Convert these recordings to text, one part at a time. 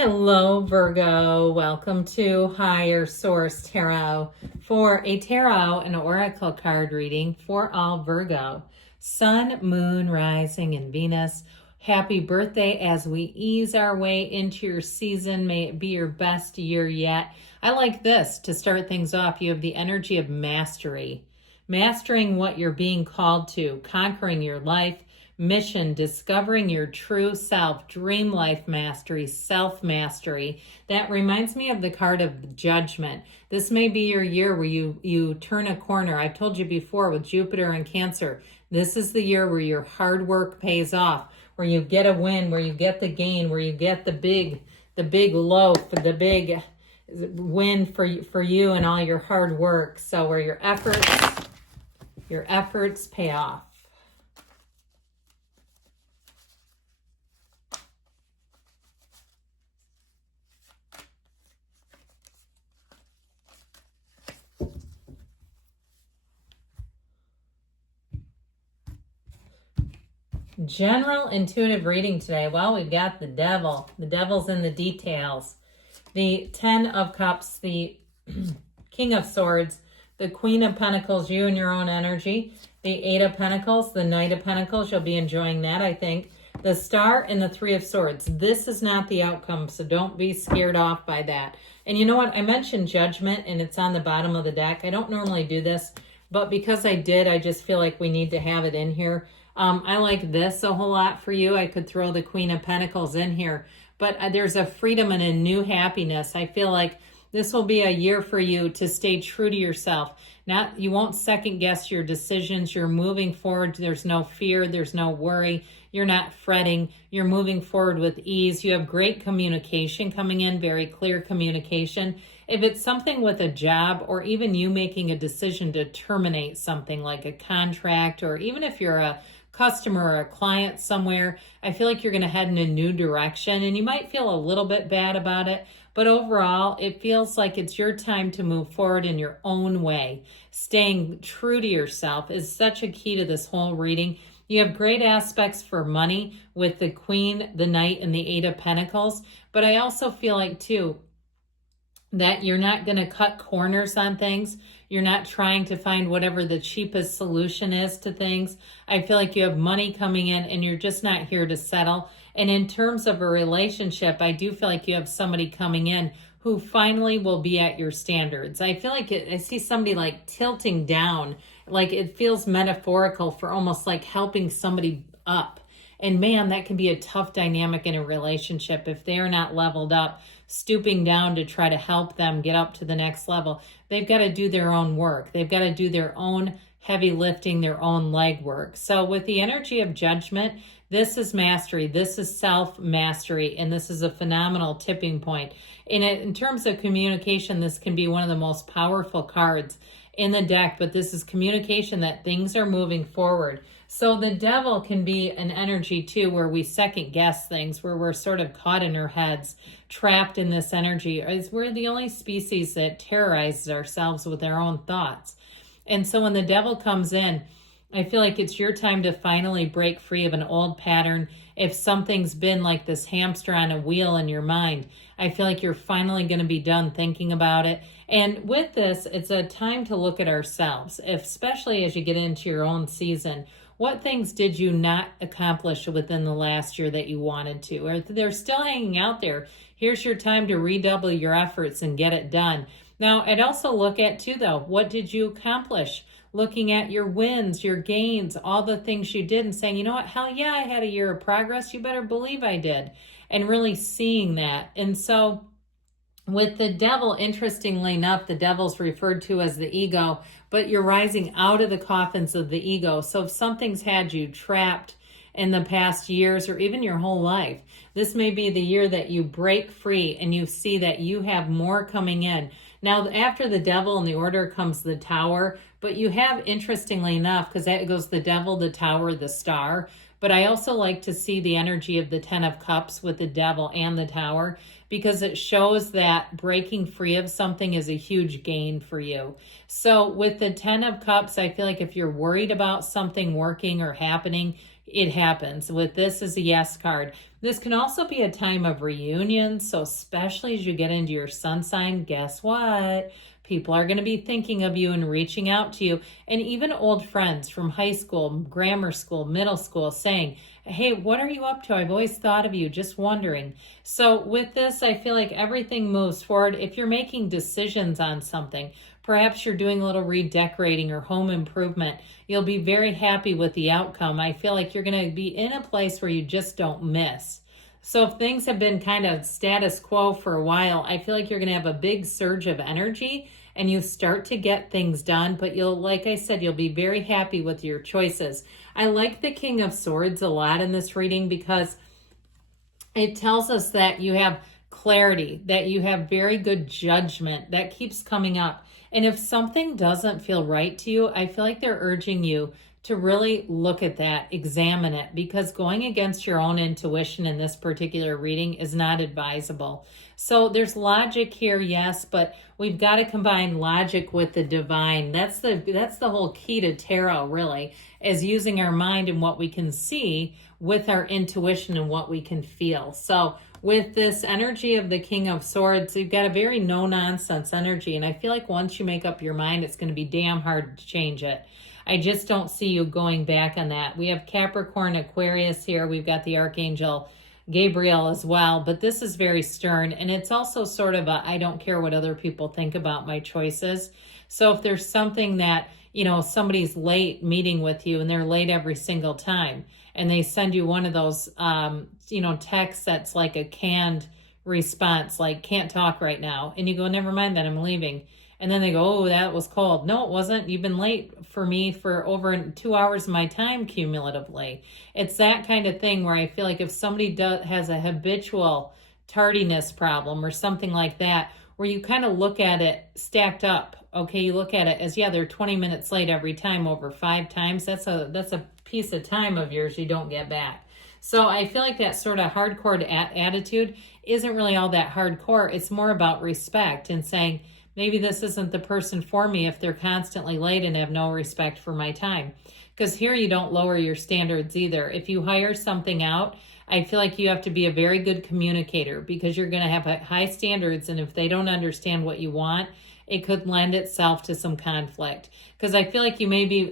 Hello, Virgo. Welcome to Higher Source Tarot for a tarot and oracle card reading for all Virgo. Sun, Moon, Rising, and Venus. Happy birthday as we ease our way into your season. May it be your best year yet. I like this to start things off. You have the energy of mastery. Mastering what you're being called to, conquering your life, mission, discovering your true self, dream life mastery, self-mastery. That reminds me of the card of Judgment. This may be your year where you turn a corner. I've told you before with Jupiter and Cancer, this is the year where your hard work pays off, where you get a win, where you get the gain, where you get the big loaf, the big win for you and all your hard work. So where your efforts pay off. General intuitive reading today. Well, we've got the devil. The devil's in the details. The 10 of Cups, the King of Swords, the Queen of Pentacles, you and your own energy. The 8 of Pentacles, the Knight of Pentacles, you'll be enjoying that, I think. The Star and the 3 of Swords. This is not the outcome, so don't be scared off by that. And you know what? I mentioned Judgment, and it's on the bottom of the deck. I don't normally do this, but because I did, I just feel like we need to have it in here. I like this a whole lot for you. I could throw the Queen of Pentacles in here, but there's a freedom and a new happiness. I feel like this will be a year for you to stay true to yourself. You won't second guess your decisions. You're moving forward. There's no fear. There's no worry. You're not fretting. You're moving forward with ease. You have great communication coming in, very clear communication. If it's something with a job or even you making a decision to terminate something like a contract, or even if you're a customer or a client somewhere, I feel like you're going to head in a new direction and you might feel a little bit bad about it. But overall, it feels like it's your time to move forward in your own way. Staying true to yourself is such a key to this whole reading. You have great aspects for money with the Queen, the Knight, and the 8 of Pentacles. But I also feel like, too, that you're not going to cut corners on things. You're not trying to find whatever the cheapest solution is to things. I feel like you have money coming in and you're just not here to settle. And in terms of a relationship, I do feel like you have somebody coming in who finally will be at your standards. I feel like I see somebody like tilting down, like it feels metaphorical for almost like helping somebody up. And man, that can be a tough dynamic in a relationship if they're not leveled up, stooping down to try to help them get up to the next level. They've got to do their own work. They've got to do their own heavy lifting, their own leg work. So with the energy of Judgment, this is mastery. This is self-mastery, and this is a phenomenal tipping point. In terms of communication, this can be one of the most powerful cards in the deck, but this is communication that things are moving forward. So the devil can be an energy too, where we second guess things, where we're sort of caught in our heads, trapped in this energy. We're the only species that terrorizes ourselves with our own thoughts. And so when the devil comes in, I feel like it's your time to finally break free of an old pattern. If something's been like this hamster on a wheel in your mind, I feel like you're finally going to be done thinking about it. And with this, it's a time to look at ourselves, especially as you get into your own season. What things did you not accomplish within the last year that you wanted to? Or they're still hanging out there. Here's your time to redouble your efforts and get it done. Now, I'd also look at too, though, what did you accomplish? Looking at your wins, your gains, all the things you did and saying, you know what, hell yeah, I had a year of progress. You better believe I did. And really seeing that. And so with the devil, interestingly enough, the devil's referred to as the ego, but you're rising out of the coffins of the ego. So if something's had you trapped in the past years or even your whole life, this may be the year that you break free and you see that you have more coming in. Now, after the devil and the order comes the tower, but you have, interestingly enough, because that goes the devil, the tower, the star. But I also like to see the energy of the 10 of Cups with the devil and the tower, because it shows that breaking free of something is a huge gain for you. So with the 10 of Cups, I feel like if you're worried about something working or happening, it happens. With this as a yes card. This can also be a time of reunion. So especially as you get into your sun sign, guess what? People are going to be thinking of you and reaching out to you. And even old friends from high school, grammar school, middle school saying, hey, what are you up to? I've always thought of you, just wondering. So with this, I feel like everything moves forward. If you're making decisions on something, perhaps you're doing a little redecorating or home improvement, you'll be very happy with the outcome. I feel like you're going to be in a place where you just don't miss. So if things have been kind of status quo for a while, I feel like you're going to have a big surge of energy and you start to get things done. But you'll, like I said, you'll be very happy with your choices. I like the King of Swords a lot in this reading because it tells us that you have clarity, that you have very good judgment. That keeps coming up. And if something doesn't feel right to you, I feel like they're urging you to really look at that, examine it, because going against your own intuition in this particular reading is not advisable. So there's logic here, yes, but we've got to combine logic with the divine. That's the whole key to tarot, really, is using our mind and what we can see with our intuition and what we can feel. So with this energy of the King of Swords, you've got a very no-nonsense energy, and I feel like once you make up your mind, it's going to be damn hard to change it. I just don't see you going back on that. We have Capricorn, Aquarius here. We've got the Archangel Gabriel as well, but this is very stern, and it's also sort of a, I don't care what other people think about my choices. So if there's something that, you know, somebody's late meeting with you and they're late every single time, and they send you one of those, you know, texts that's like a canned response, like can't talk right now. And you go, never mind that, I'm leaving. And then they go, oh, that was cold. No, it wasn't. You've been late for me for over 2 hours of my time cumulatively. It's that kind of thing where I feel like if somebody has a habitual tardiness problem or something like that, where you kind of look at it stacked up. Okay, you look at it as, yeah, they're 20 minutes late every time over 5 times. That's a piece of time of yours you don't get back. So I feel like that sort of hardcore attitude isn't really all that hardcore. It's more about respect and saying, maybe this isn't the person for me if they're constantly late and have no respect for my time. Because here you don't lower your standards either. If you hire something out, I feel like you have to be a very good communicator because you're going to have high standards. And if they don't understand what you want, it could lend itself to some conflict. Because I feel like you may be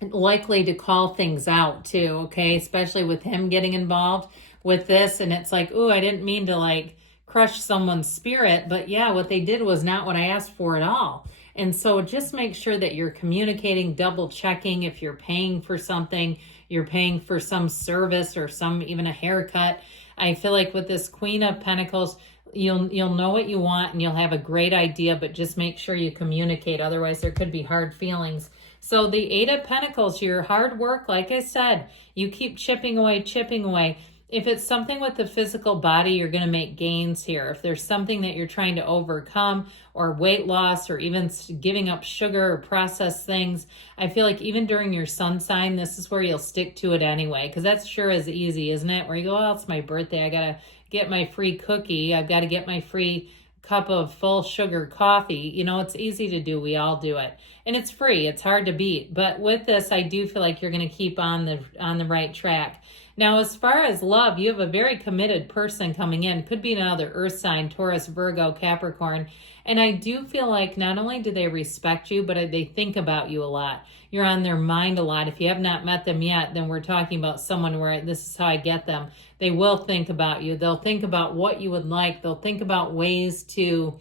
likely to call things out too, okay? Especially with him getting involved with this. And it's like, ooh, I didn't mean to like crush someone's spirit, but yeah, what they did was not what I asked for at all. And so just make sure that you're communicating, double checking if you're paying for something, you're paying for some service or even a haircut. I feel like with this Queen of Pentacles, you'll know what you want and you'll have a great idea, but just make sure you communicate. Otherwise, there could be hard feelings. So the Eight of Pentacles, your hard work, like I said, you keep chipping away, chipping away. If it's something with the physical body, you're going to make gains here. If there's something that you're trying to overcome or weight loss or even giving up sugar or processed things, I feel like even during your sun sign, this is where you'll stick to it anyway, because that's sure is easy, isn't it? Where you go, oh, it's my birthday. I got to get my free cookie. I've got to get my free cup of full sugar coffee. You know, it's easy to do. We all do it. And it's free. It's hard to beat. But with this, I do feel like you're going to keep on the right track. Now, as far as love, you have a very committed person coming in. Could be another earth sign, Taurus, Virgo, Capricorn. And I do feel like not only do they respect you, but they think about you a lot. You're on their mind a lot. If you have not met them yet, then we're talking about someone where this is how I get them. They will think about you. They'll think about what you would like. They'll think about ways to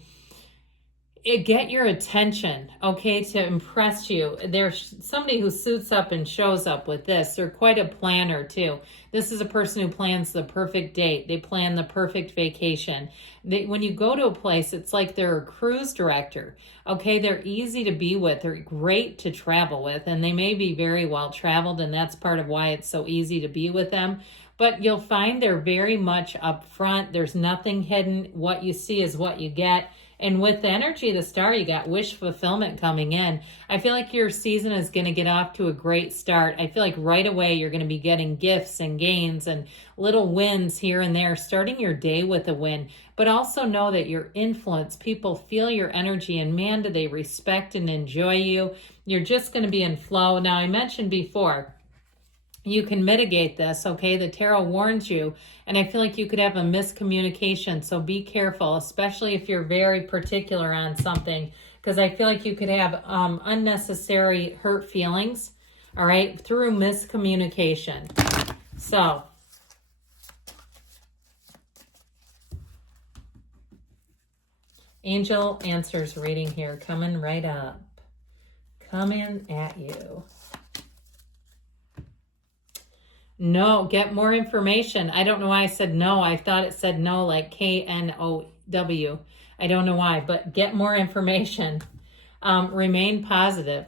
get your attention, okay, to impress you. There's somebody who suits up and shows up with this. They're quite a planner too. This is a person who plans the perfect date. They plan the perfect vacation. When you go to a place, it's like they're a cruise director, okay? They're easy to be with. They're great to travel with, and they may be very well traveled, and that's part of why it's so easy to be with them. But you'll find they're very much upfront. There's nothing hidden. What you see is what you get. And with the energy of the star, you got wish fulfillment coming in. I feel like your season is going to get off to a great start. I feel like right away you're going to be getting gifts and gains and little wins here and there, starting your day with a win. But also know that your influence, people feel your energy, and man, do they respect and enjoy you. You're just going to be in flow. Now, I mentioned before, you can mitigate this, okay? The tarot warns you, and I feel like you could have a miscommunication, so be careful, especially if you're very particular on something, because I feel like you could have unnecessary hurt feelings, all right, through miscommunication. So, Angel Answers reading here, coming right up. Coming at you. No, get more information. I don't know why I said no. I thought it said no, like K-N-O-W. I don't know why, but get more information. Remain positive.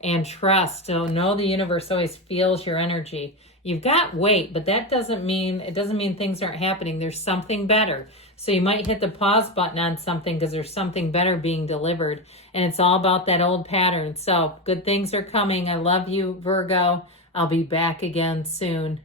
And trust. So know the universe always feels your energy. You've got weight, but that doesn't mean, it doesn't mean things aren't happening. There's something better. So you might hit the pause button on something because there's something better being delivered. And it's all about that old pattern. So good things are coming. I love you, Virgo. I'll be back again soon.